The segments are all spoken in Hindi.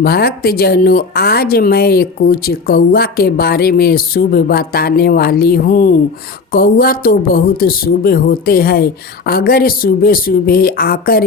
भक्तजनों, आज मैं कुछ कौआ के बारे में शुभ बताने वाली हूँ। कौआ तो बहुत शुभ होते हैं। अगर सुबह सुबह आकर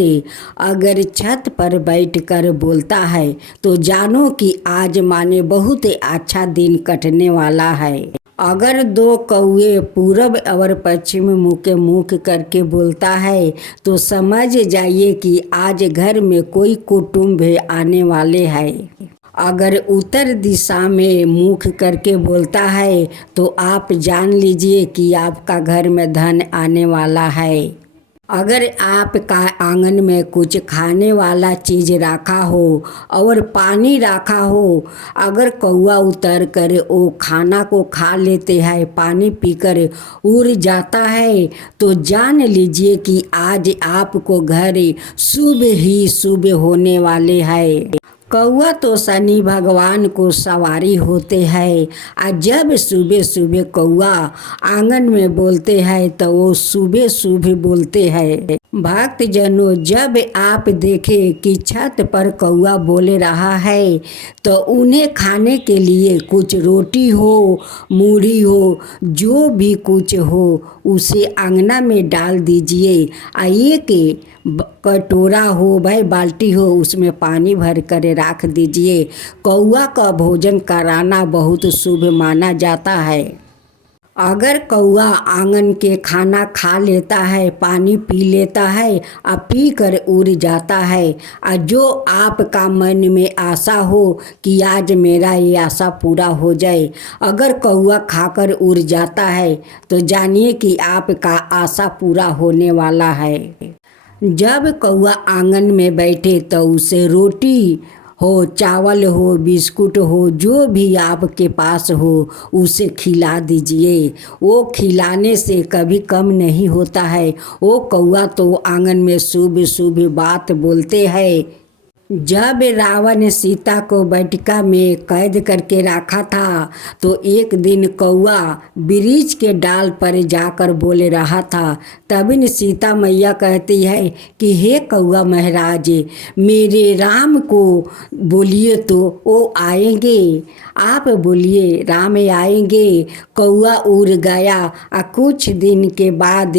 अगर छत पर बैठकर बोलता है तो जानो कि आज माने बहुत अच्छा दिन कटने वाला है। अगर दो कौए पूरब और पश्चिम मुँह के मुख करके बोलता है तो समझ जाइए कि आज घर में कोई कुटुंब आने वाले हैं। अगर उत्तर दिशा में मुख करके बोलता है तो आप जान लीजिए कि आपका घर में धन आने वाला है। अगर आपका आंगन में कुछ खाने वाला चीज़ रखा हो और पानी रखा हो, अगर कौआ उतर कर वो खाना को खा लेते हैं, पानी पीकर उड़ जाता है तो जान लीजिए कि आज आपको घर शुभ ही शुभ होने वाले हैं। कौआ तो शनि भगवान को सवारी होते हैं और जब सुबह सुबह कौआ आंगन में बोलते हैं तो वो सुबह सुबह बोलते हैं। भक्तजनों, जब आप देखें कि छत पर कौआ बोल रहा है तो उन्हें खाने के लिए कुछ रोटी हो, मूढ़ी हो, जो भी कुछ हो उसे आंगना में डाल दीजिए। एक कटोरा हो भाई बाल्टी हो, उसमें पानी भर कर रख दीजिए। कौआ का भोजन कराना बहुत शुभ माना जाता है। अगर कौआ आंगन के खाना खा लेता है, पानी पी लेता है और पी कर उड़ जाता है और जो आपका मन में आशा हो कि आज मेरा ये आशा पूरा हो जाए, अगर कौआ खाकर उड़ जाता है तो जानिए कि आपका आशा पूरा होने वाला है। जब कौआ आंगन में बैठे तो उसे रोटी हो, चावल हो, बिस्कुट हो, जो भी आपके पास हो उसे खिला दीजिए। वो खिलाने से कभी कम नहीं होता है। वो कौआ तो आंगन में शुभ शुभ बात बोलते हैं। जब रावण सीता को बैठका में कैद करके रखा था तो एक दिन कौआ वृक्ष के डाल पर जाकर बोल रहा था। तभी सीता मैया कहती है कि हे कौआ महाराज, मेरे राम को बोलिए तो वो आएंगे। आप बोलिए राम आएंगे। कौआ उड़ गया और कुछ दिन के बाद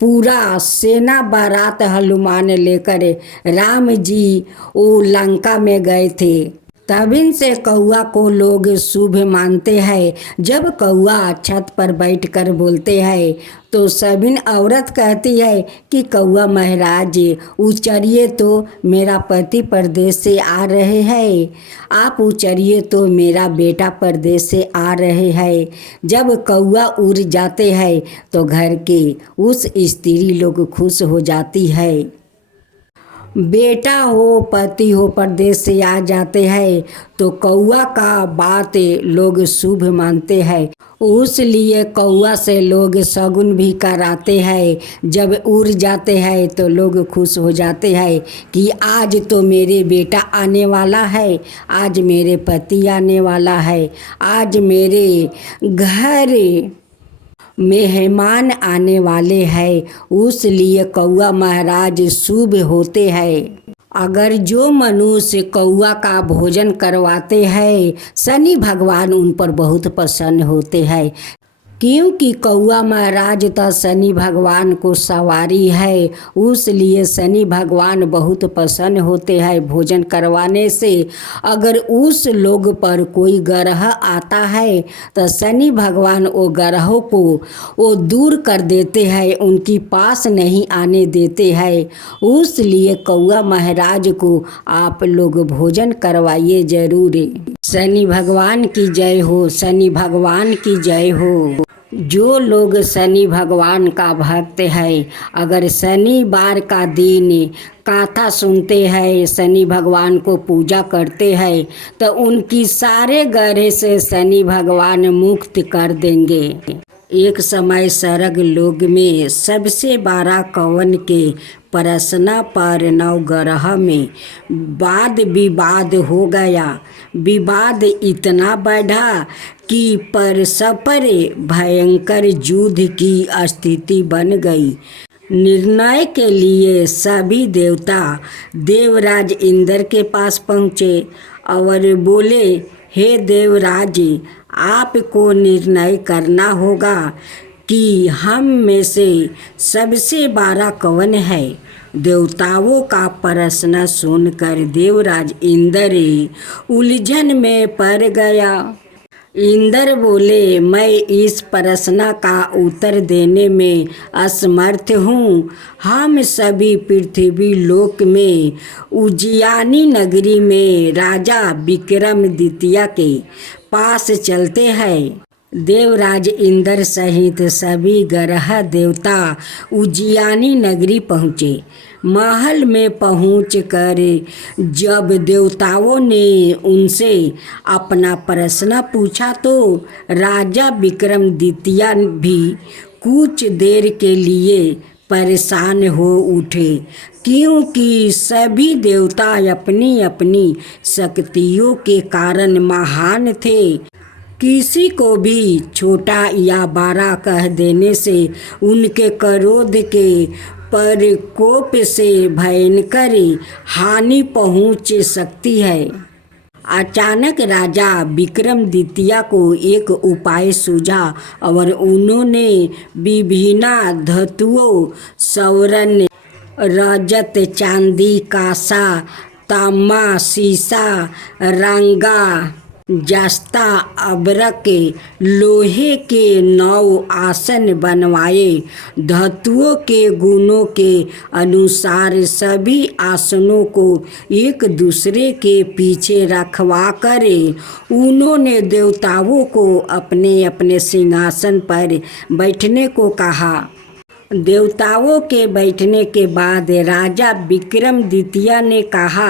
पूरा सेना बारात हनुमान लेकर राम जी वो लंका में गए थे। तभी से कौआ को लोग शुभ मानते हैं। जब कौआ छत पर बैठकर बोलते हैं तो सभी औरत कहती है कि कौआ महाराज उचरिए तो, मेरा पति परदेश से आ रहे हैं। आप उचरिए तो, मेरा बेटा परदेश से आ रहे हैं। जब कौआ उड़ जाते हैं तो घर के उस स्त्री लोग खुश हो जाती है। बेटा हो, पति हो, परदेश से आ जाते हैं तो कौआ का बात लोग शुभ मानते हैं। उस लिए कौआ से लोग शगुन भी कराते हैं। जब उड़ जाते हैं तो लोग खुश हो जाते हैं कि आज तो मेरे बेटा आने वाला है, आज मेरे पति आने वाला है, आज मेरे घर मेहमान आने वाले हैं। उस लिए कौआ महाराज शुभ होते हैं। अगर जो मनुष्य कौआ का भोजन करवाते हैं, शनि भगवान उन पर बहुत प्रसन्न होते हैं, क्योंकि कौआ महाराज तो शनि भगवान को सवारी है। उस लिए शनि भगवान बहुत प्रसन्न होते हैं भोजन करवाने से। अगर उस लोग पर कोई ग्रह आता है तो शनि भगवान वो ग्रहों को वो दूर कर देते हैं, उनकी पास नहीं आने देते हैं। उस लिए कौआ महाराज को आप लोग भोजन करवाइए जरूर। शनि भगवान की जय हो, शनि भगवान की जय हो। जो लोग शनि भगवान का भक्त है, अगर शनिवार का दिन कथा सुनते हैं, शनि भगवान को पूजा करते हैं तो उनकी सारे ग्रह से शनि भगवान मुक्त कर देंगे। एक समय सर्ग लोग में सबसे बड़ा कौन के प्रश्न पर नवग्रह में वाद विवाद हो गया। विवाद इतना बढ़ा कि परस्पर भयंकर युद्ध की स्थिति बन गई। निर्णय के लिए सभी देवता देवराज इंद्र के पास पहुँचे और बोले, हे देवराज, आपको निर्णय करना होगा कि हम में से सबसे बड़ा कौन है। देवताओं का प्रश्न सुनकर देवराज इंद्र उलझन में पड़ गया। इंद्र बोले, मैं इस प्रश्न का उत्तर देने में असमर्थ हूँ। हम सभी पृथ्वी लोक में उज्जैनी नगरी में राजा विक्रमादित्य के पास चलते हैं। देवराज इंद्र सहित सभी ग्रह देवता उज्जैनी नगरी पहुँचे। महल में पहुंचकर जब देवताओं ने उनसे अपना प्रश्न पूछा तो राजा विक्रमादित्य भी कुछ देर के लिए परेशान हो उठे, क्योंकि सभी देवता अपनी अपनी शक्तियों के कारण महान थे। किसी को भी छोटा या बड़ा कह देने से उनके क्रोध के प्रकोप से भयंकर हानि पहुंच सकती है। अचानक राजा विक्रमादित्य को एक उपाय सूझा और उन्होंने विभिन्न धातुओं स्वर्ण, रजत, चांदी, कांसा, तांबा, सीसा, रंगा, जस्ता, अबरक, लोहे के 9 आसन बनवाए। धातुओं के गुणों के अनुसार सभी आसनों को एक दूसरे के पीछे रखवा कर उन्होंने देवताओं को अपने अपने सिंहासन पर बैठने को कहा। देवताओं के बैठने के बाद राजा विक्रमादित्य ने कहा,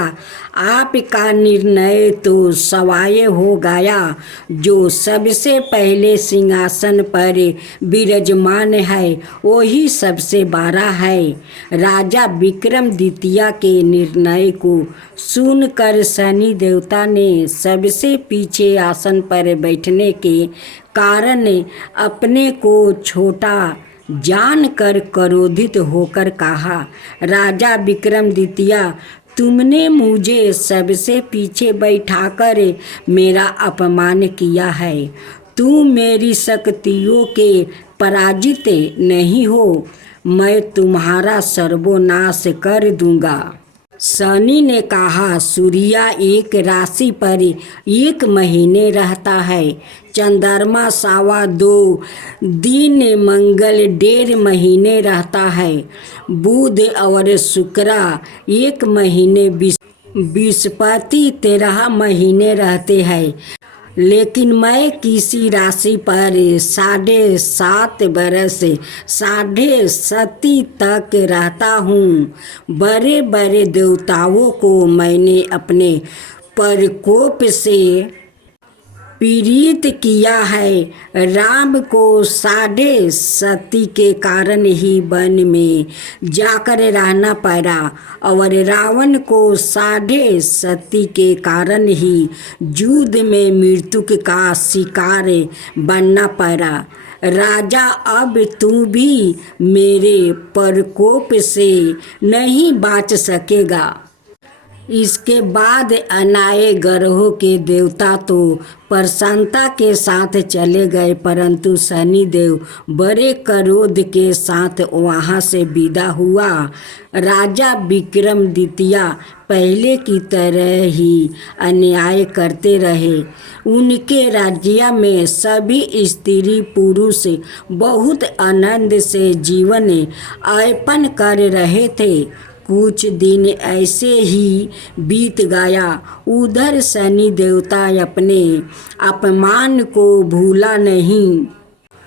आपका निर्णय तो सवाय हो गया। जो सबसे पहले सिंहासन पर विराजमान है वही सबसे बड़ा है। राजा विक्रमादित्य के निर्णय को सुनकर शनि देवता ने सबसे पीछे आसन पर बैठने के कारण अपने को छोटा जानकर क्रोधित होकर कहा, राजा विक्रमादित्य, तुमने मुझे सबसे पीछे बैठाकर मेरा अपमान किया है। तुम मेरी शक्तियों के पराजित नहीं हो। मैं तुम्हारा सर्वनाश कर दूंगा। शनि ने कहा, सूर्य एक राशि पर 1 महीने रहता है, चंद्रमा 2.25 दिन, मंगल 1.5 महीने रहता है, बुध और शुक्र 1 महीने, बृहस्पति 13 महीने रहते हैं। लेकिन मैं किसी राशि पर 7.5 बरस 7.5 तक रहता हूँ। बड़े बड़े देवताओं को मैंने अपने प्रकोप से पीड़ित किया है। राम को 7.5 के कारण ही वन में जाकर रहना पड़ा और रावण को 7.5 के कारण ही युद्ध में मृत्यु का शिकार बनना पड़ा। राजा, अब तू भी मेरे प्रकोप से नहीं बच सकेगा। इसके बाद अन्य ग्रहों के देवता तो प्रसन्नता के साथ चले गए, परंतु शनिदेव बड़े क्रोध के साथ वहां से विदा हुआ। राजा विक्रमादित्य पहले की तरह ही अन्याय करते रहे। उनके राज्य में सभी स्त्री पुरुष बहुत आनंद से जीवन यापन कर रहे थे। कुछ दिन ऐसे ही बीत गया। उधर शनि देवता अपने अपमान को भूला नहीं।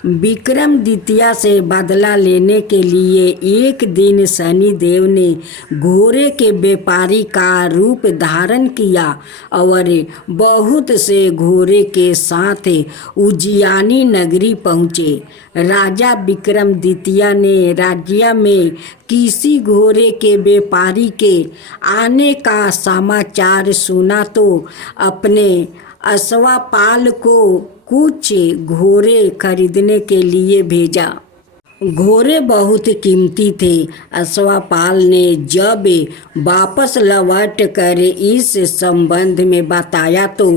विक्रमादित्य से बदला लेने के लिए एक दिन शनि देव ने घोड़े के व्यापारी का रूप धारण किया और बहुत से घोड़े के साथ उज्जैनी नगरी पहुँचे। राजा विक्रमादित्य ने राज्य में किसी घोड़े के व्यापारी के आने का समाचार सुना तो अपने अश्वपाल को कुछ घोड़े खरीदने के लिए भेजा। घोड़े बहुत कीमती थे। अश्वपाल ने जब वापस लौट कर इस संबंध में बताया तो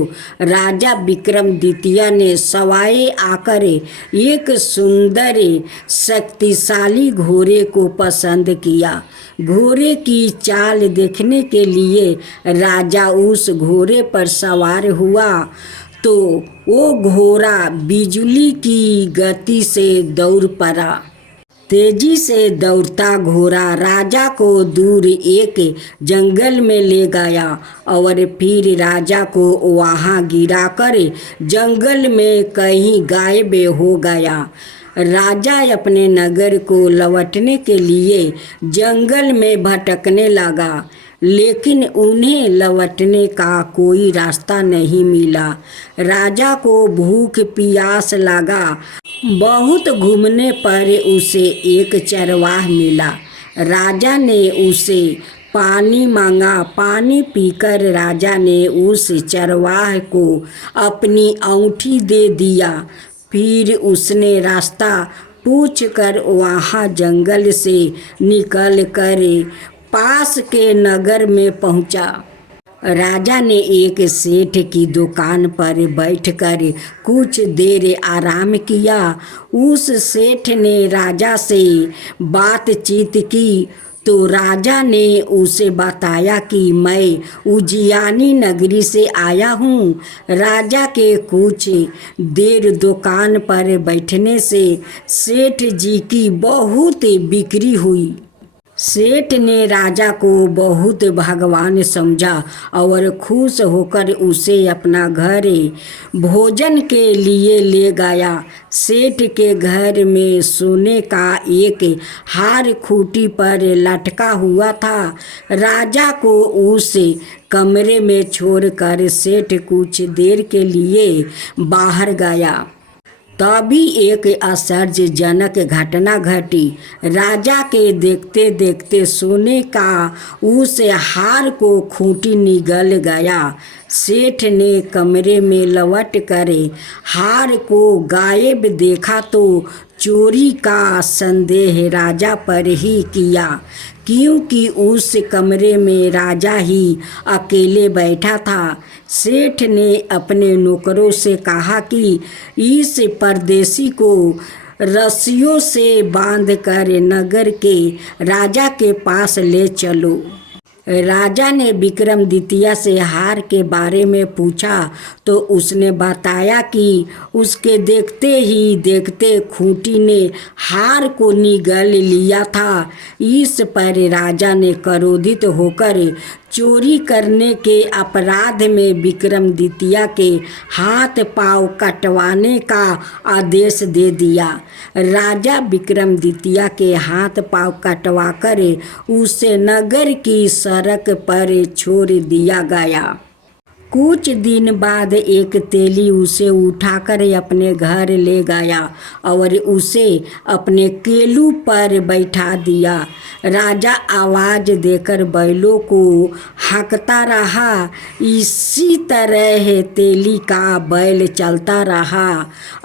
राजा विक्रमादित्य ने सवाए आकर एक सुंदर शक्तिशाली घोड़े को पसंद किया। घोड़े की चाल देखने के लिए राजा उस घोड़े पर सवार हुआ तो वो घोड़ा बिजली की गति से दौड़ पड़ा। तेजी से दौड़ता घोड़ा राजा को दूर एक जंगल में ले गया और फिर राजा को वहां गिराकर जंगल में कहीं गायब हो गया। राजा अपने नगर को लौटने के लिए जंगल में भटकने लगा, लेकिन उन्हें लौटने का कोई रास्ता नहीं मिला। राजा को भूख प्यास लगा। बहुत घूमने पर उसे एक चरवाह मिला। राजा ने उसे पानी मांगा। पानी पीकर राजा ने उस चरवाह को अपनी अंगूठी दे दिया। फिर उसने रास्ता पूछकर वहाँ जंगल से निकल कर पास के नगर में पहुंचा। राजा ने एक सेठ की दुकान पर बैठकर कुछ देर आराम किया। उस सेठ ने राजा से बातचीत की तो राजा ने उसे बताया कि मैं उजियानी नगरी से आया हूँ। राजा के कुछ देर दुकान पर बैठने से सेठ जी की बहुत बिक्री हुई। सेठ ने राजा को बहुत भगवान समझा और खुश होकर उसे अपना घर भोजन के लिए ले गया। सेठ के घर में सोने का एक हार खूंटी पर लटका हुआ था। राजा को उस कमरे में छोड़कर सेठ कुछ देर के लिए बाहर गया। तभी एक आश्चर्यजनक घटना घटी। राजा के देखते देखते सोने का उस हार को खूंटी निगल गया। सेठ ने कमरे में लौट कर हार को गायब देखा तो चोरी का संदेह राजा पर ही किया, क्योंकि उस कमरे में राजा ही अकेले बैठा था। सेठ ने अपने नौकरों से कहा कि इस परदेशी को रस्सियों से बांधकर नगर के राजा के पास ले चलो। राजा ने विक्रमादित्य से हार के बारे में पूछा तो उसने बताया कि उसके देखते ही देखते खूंटी ने हार को निगल लिया था। इस पर राजा ने क्रोधित होकर चोरी करने के अपराध में विक्रमादित्य के हाथ पांव कटवाने का आदेश दे दिया। राजा विक्रमादित्य के हाथ पांव कटवाकर उसे नगर की सड़क पर छोड़ दिया गया। कुछ दिन बाद एक तेली उसे उठाकर अपने घर ले गया और उसे अपने केलू पर बैठा दिया। राजा आवाज़ देकर बैलों को हाँकता रहा। इसी तरह तेली का बैल चलता रहा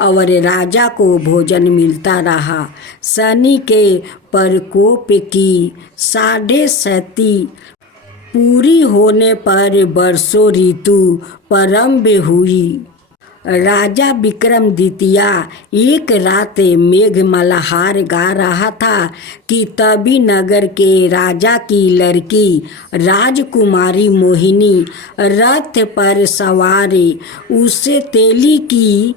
और राजा को भोजन मिलता रहा। शनि के प्रकोप की 7.5 पूरी होने पर वर्षों ऋतु प्रारंभ हुई। राजा विक्रमादित्य एक रात मेघ मल्हार गा रहा था कि तभी नगर के राजा की लड़की राजकुमारी मोहिनी रथ पर सवार उसे तेली की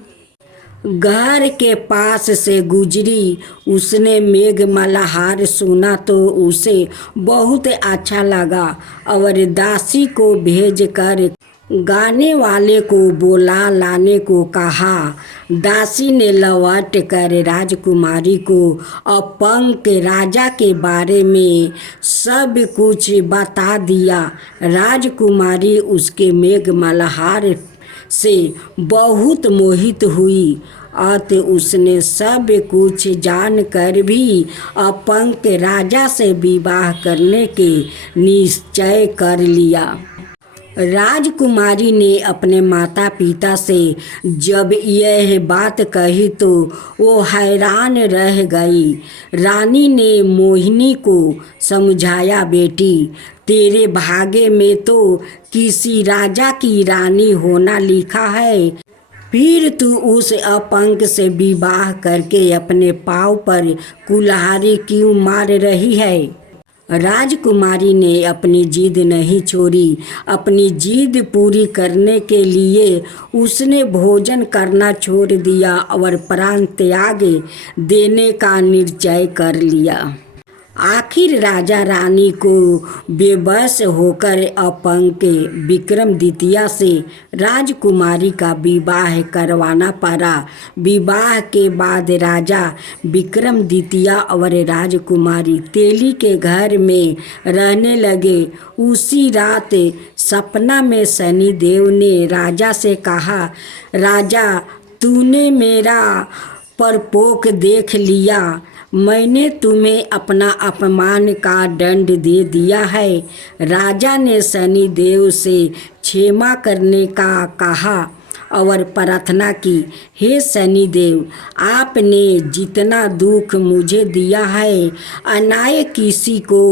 घर के पास से गुजरी। उसने मेघ मल्हार सुना तो उसे बहुत अच्छा लगा और दासी को भेजकर गाने वाले को बोला लाने को कहा। दासी ने लौट कर राजकुमारी को अपंग राजा के बारे में सब कुछ बता दिया। राजकुमारी उसके मेघ मल्हार से बहुत मोहित हुई। अतः उसने सब कुछ जानकर भी अपंग राजा से विवाह करने के निश्चय कर लिया। राजकुमारी ने अपने माता पिता से जब यह बात कही तो वो हैरान रह गई। रानी ने मोहिनी को समझाया, बेटी तेरे भाग्य में तो किसी राजा की रानी होना लिखा है, फिर तू उस अपंग से विवाह करके अपने पाँव पर कुल्हाड़ी क्यों मार रही है। राजकुमारी ने अपनी जिद नहीं छोड़ी। अपनी जिद पूरी करने के लिए उसने भोजन करना छोड़ दिया और प्राण त्याग देने का निश्चय कर लिया। आखिर राजा रानी को बेबस होकर अपंग के विक्रमादित्य से राजकुमारी का विवाह करवाना पड़ा। विवाह के बाद राजा विक्रमादित्य और राजकुमारी तेली के घर में रहने लगे। उसी रात सपना में शनि देव ने राजा से कहा, राजा तूने मेरा परपोक देख लिया, मैंने तुम्हें अपना अपमान का दंड दे दिया है। राजा ने शनि देव से क्षमा करने का कहा और प्रार्थना की, हे शनि देव, आपने जितना दुख मुझे दिया है अन्याय किसी को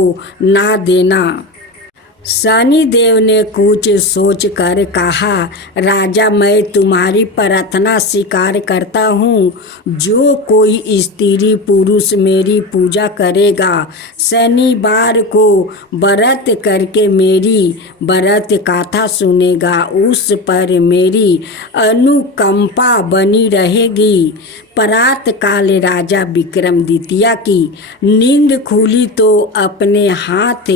ना देना। शनि देव ने कुछ सोच कर कहा, राजा मैं तुम्हारी प्रार्थना स्वीकार करता हूँ। जो कोई स्त्री पुरुष मेरी पूजा करेगा, शनिवार को व्रत करके मेरी व्रत कथा सुनेगा, उस पर मेरी अनुकंपा बनी रहेगी। प्रातः काल राजा विक्रमादित्य की नींद खुली तो अपने हाथ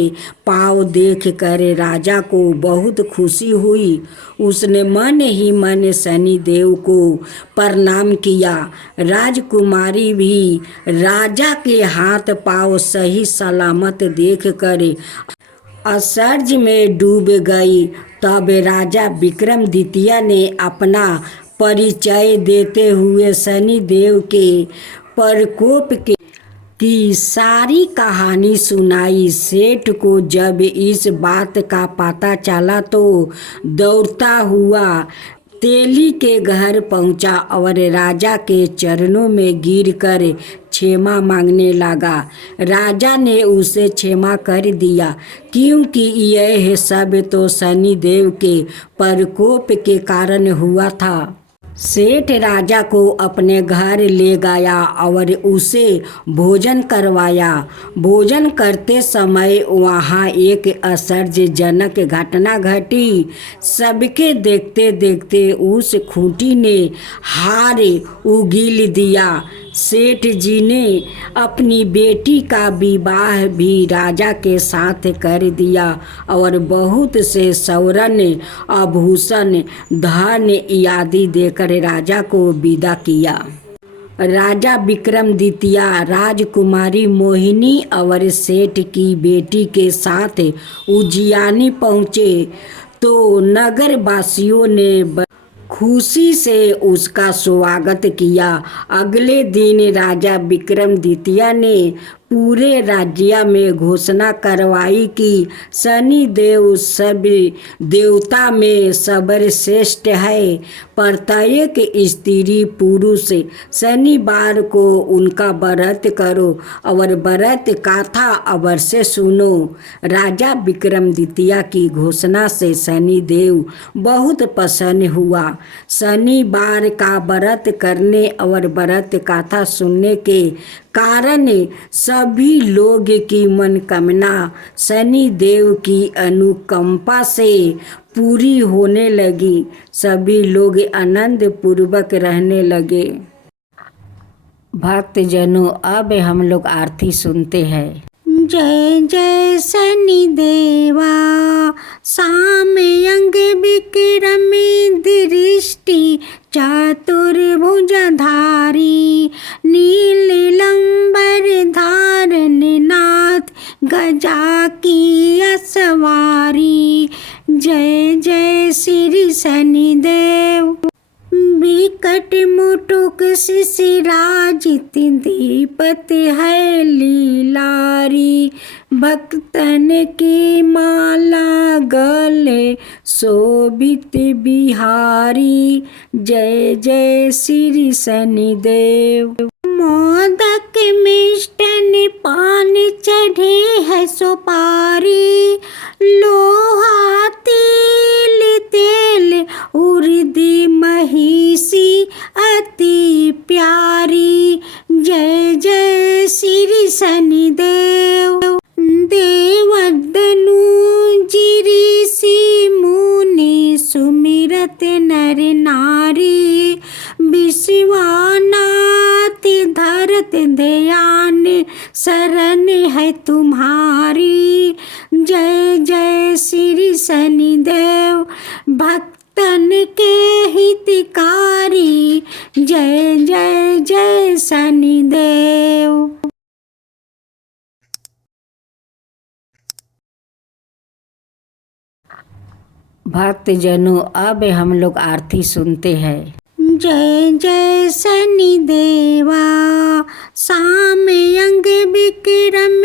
पाँव देख कर राजा को बहुत खुशी हुई। उसने मन ही मन शनि देव को प्रणाम किया। राजकुमारी भी राजा के हाथ पाँव सही सलामत देख कर आश्चर्य में डूब गई। तब राजा विक्रमादित्य ने अपना परिचय देते हुए शनि देव के प्रकोप की सारी कहानी सुनाई। सेठ को जब इस बात का पता चला तो दौड़ता हुआ तेली के घर पहुंचा और राजा के चरणों में गिरकर क्षमा मांगने लगा। राजा ने उसे क्षमा कर दिया, क्योंकि यह सब तो शनि देव के प्रकोप के कारण हुआ था। सेठ राजा को अपने घर ले गया और उसे भोजन करवाया। भोजन करते समय वहाँ एक आश्चर्यजनक घटना घटी। सबके देखते देखते उस खूंटी ने हार उगील दिया। सेठ जी ने अपनी बेटी का विवाह भी राजा के साथ कर दिया और बहुत से स्वर्ण आभूषण धन आदि देकर राजा को विदा किया। राजा विक्रमादित्य राजकुमारी मोहिनी और सेठ की बेटी के साथ उज्जैनी पहुँचे तो नगर वासियों ने खुशी से उसका स्वागत किया। अगले दिन राजा विक्रमादित्य ने पूरे राज्य में घोषणा करवाई कि शनि देव सब देवता में सर्वश्रेष्ठ है। प्रत्येक स्त्री पुरुष शनिवार को उनका व्रत करो और व्रत कथा अवश्य सुनो। राजा विक्रमादित्य की घोषणा से शनि देव बहुत प्रसन्न हुआ। शनिवार का व्रत करने और व्रत कथा सुनने के कारण सभी लोग की मनोकामना शनि देव की अनुकंपा से पूरी होने लगी। सभी लोग आनंद पूर्वक रहने लगे। भक्तजनों, अब हम लोग आरती सुनते हैं। जय जय शनि देवा, सामयंग विक्रमी दृष्टि चतुर्भुजधारी, नीलंबर धारण नाथ गजा की असवारी। जय जय श्री शनि देव। बिकट मुटुक शिशिराजित दीपत है लीलारी। भक्तन की माला गले शोभित बिहारी। जय जय श्री शनिदेव। मोदक मिष्टन पान चढ़े है सुपारी। लोहा तिल तेल उर्दी महिषी अति प्यारी। जय जय श्री शनिदेव। देवदनु ऋषि मुनि सुमिरत नर नारी। विश्वनाथ धरत ध्यान शरण है तुम्हारी। जय जय श्री शनिदेव। भक्तन के हितकारी। जय जय जय शनिदेव। भक्तजनों, अब हम लोग आरती सुनते हैं। जय जय शनिदेवा। सामयंग विक्रम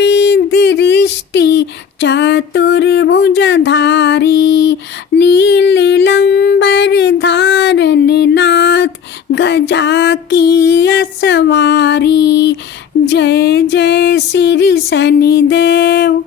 दृष्टि चतुर्भुजधारी। नीलंबर धारण नाथ गजा की असवारी। जय जय श्री शनिदेव।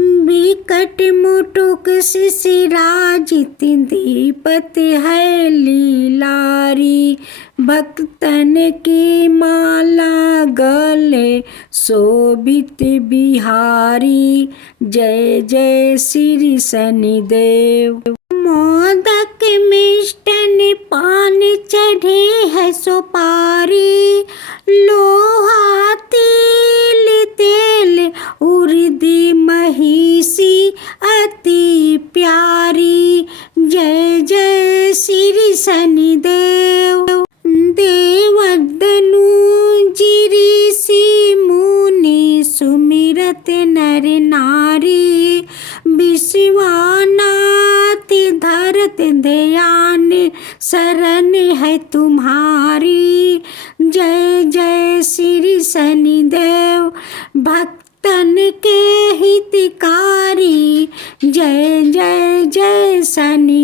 बिकट मुटुक शिशिराजित दीपत है लीलारी। भक्तन की माला गले शोभित बिहारी। जय जय श्री शनिदेव। मोदक मिष्टन पान चढ़े है सुपारी। लोहा तिल तेल उर्दी महिषी अति प्यारी। जय जय श्री शनिदेव। देवदनु ऋषि मुनि सुमिरत नर नारी। विश्वनाथ धरत ध्यान शरण है तुम्हारी। जय जय श्री शनिदेव। भक्तन के हितकारी। जय जय जय शनि